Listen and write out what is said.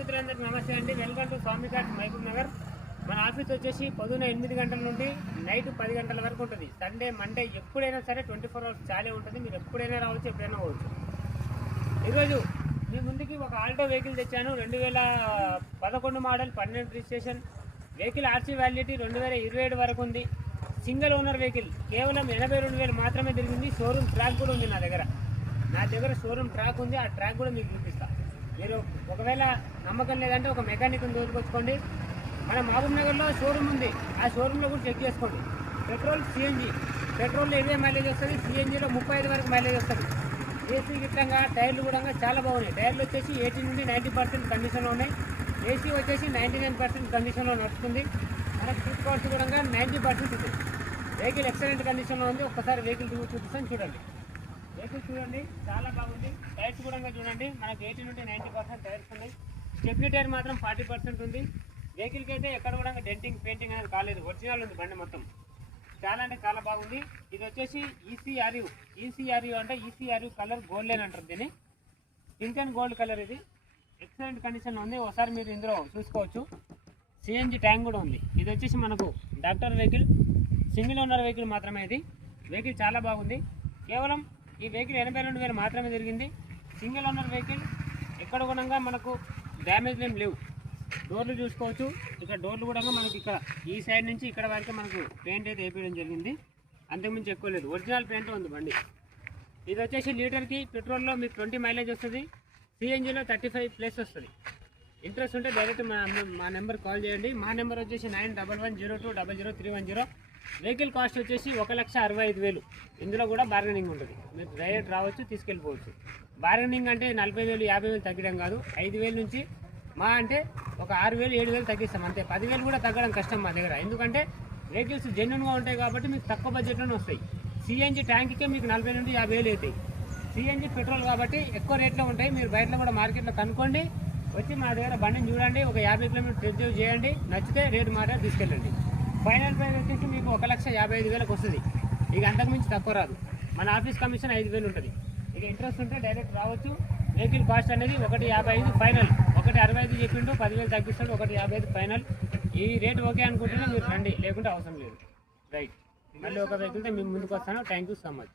మిత్రులందరికీ నమస్తే అండి. Welcome to Swami cars Mahabubnagar. మన ఆఫీస్ వచ్చేసి పొద్దున 8 గంటల నుండి నైట్ 10 గంటల వరకు ఉంటుంది. సండే మండే ఎప్పుడైనా సరే 24 అవర్స్ చాలే ఉంటుంది. మీరు ఎప్పుడైనా రావచ్చు, ఎప్పుడైనా పోవచ్చు. ఈరోజు మీ ముందుకి ఒక ఆల్టో వెహికల్ తెచ్చాను. 2011 model 12 registration vehicle. RC validity 2027 వరకు ఉంది. Single owner vehicle. కేవలం 82,000 మాత్రమే తిరిగింది. షోరూమ్ ట్రాక్ కూడా ఉంది నా దగ్గర షోరూమ్ ట్రాక్ ఉంది. ఆ ట్రాక్ కూడా మీకు చూపిస్తాను. మీరు ఒకవేళ నమ్మకం లేదంటే ఒక మెకానిక్ని దోచుకొచ్చుకోండి. మన మహబూబ్ నగర్లో షోరూమ్ ఉంది. ఆ షోరూంలో కూడా చెక్ చేసుకోండి. Petrol, CNG. పెట్రోల్లో 20 మైలేజ్ వస్తుంది, సిఎన్జిలో 35 వరకు మైలేజ్ వస్తుంది. ఏసీ గిట్టంగా టైర్లు కూడా చాలా బాగున్నాయి. టైర్లు వచ్చేసి 80 నుండి 90% కండిషన్లో ఉన్నాయి. ఏసీ వచ్చేసి 99% కండిషన్లో నడుస్తుంది. మనకు సీట్ కవర్స్ కూడా 90% ఉంది. వెహికల్ ఎక్సలెంట్ కండిషన్లో ఉంది. ఒక్కసారి వెహికల్ చూపిస్తాను, చూడండి. వెహికల్ చూడండి, చాలా బాగుంది. టైర్స్ కూడా చూడండి, మనకు 80 నుండి 90% టైర్స్ ఉన్నాయి. స్టెప్నీ టైర్ మాత్రం 40% ఉంది. వెహికల్కి అయితే ఎక్కడ కూడా డెంటింగ్ పెయింటింగ్ అనేది కాలేదు. ఒరిజినల్ ఉంది బండి మొత్తం. చాలా అంటే చాలా బాగుంది. ఇది వచ్చేసి ఈసీఆర్యూ అంటే ఈసీఆర్యూ కలర్ గోల్డ్ లైన్ అంటారు దీన్ని. Pink and gold colour. ఇది ఎక్సలెంట్ కండిషన్లో ఉంది. ఒకసారి మీరు ఇందులో చూసుకోవచ్చు. సిఎన్జి ట్యాంక్ కూడా ఉంది. ఇది వచ్చేసి మనకు doctor vehicle, single owner vehicle మాత్రమే. ఇది వెహికల్ చాలా బాగుంది. కేవలం ఈ వెహికల్ 82,000 మాత్రమే తిరిగింది. Single owner vehicle. ఎక్కడ కూడా మనకు డ్యామేజ్ ఏం లేవు. డోర్లు చూసుకోవచ్చు. ఇక్కడ డోర్లు కూడా మనకి ఇక్కడ ఈ సైడ్ నుంచి ఇక్కడ వరకు మనకు పెయింట్ అయితే వేయడం జరిగింది. అంతకుమించి ఎక్కువ లేదు. ఒరిజినల్ పెయింట్ ఉంది బండి. ఇది వచ్చేసి లీటర్కి పెట్రోల్లో మీకు 20 మైలేజ్ వస్తుంది. సిఎన్జిలో 35+ వస్తుంది. ఇంట్రెస్ట్ ఉంటే డైరెక్ట్ మా నెంబర్ కాల్ చేయండి. మా నెంబర్ వచ్చేసి 9112000310. వెహికల్ కాస్ట్ వచ్చేసి 1,65,000. ఇందులో కూడా బార్గెనింగ్ ఉంటుంది. మీరు డైరెక్ట్ రావచ్చు, తీసుకెళ్ళిపోవచ్చు. బార్గెనింగ్ అంటే 40,000 50,000 తగ్గడం కాదు. 5,000 నుంచి మా అంటే ఒక 6,000 7,000 తగ్గిస్తాం అంతే. 10,000 కూడా తగ్గడం కష్టం మా దగ్గర. ఎందుకంటే వెహికల్స్ జెన్యున్గా ఉంటాయి కాబట్టి మీకు తక్కువ బడ్జెట్లోనే వస్తాయి. సిఎన్జి ట్యాంక్కే మీకు 40,000 నుండి 50,000 అవుతాయి. సిఎన్జి పెట్రోల్ కాబట్టి ఎక్కువ రేట్లో ఉంటాయి. మీరు బయటలో కూడా మార్కెట్లో కనుక్కోండి. వచ్చి మా దగ్గర బండిని చూడండి. ఒక 50 కిలోమీటర్ టెస్ట్ డ్రైవ్ చేయండి. నచ్చితే రేటు మాట తీసుకెళ్ళండి. ఫైనల్ ప్రైస్ వచ్చేసి మీకు 1,55,000 వస్తుంది. ఇక అంతకుమించి తక్కువ రాదు. మన ఆఫీస్ కమిషన్ 5,000 ఉంటుంది. ఇక ఇంట్రెస్ట్ ఉంటే డైరెక్ట్ రావచ్చు. వెహికల్ కాస్ట్ అనేది 1,55,000 ఫైనల్. 1,65,000 చెప్పిండు, 10,000 తగ్గిస్తాడు. 1,55,000 ఫైనల్. ఈ రేట్ ఓకే అనుకుంటేనే మీరు రండి, లేకుంటే అవసరం లేదు. రైట్. మళ్ళీ ఒక వెహికల్తో మేము ముందుకు వస్తాను. Thank you so much.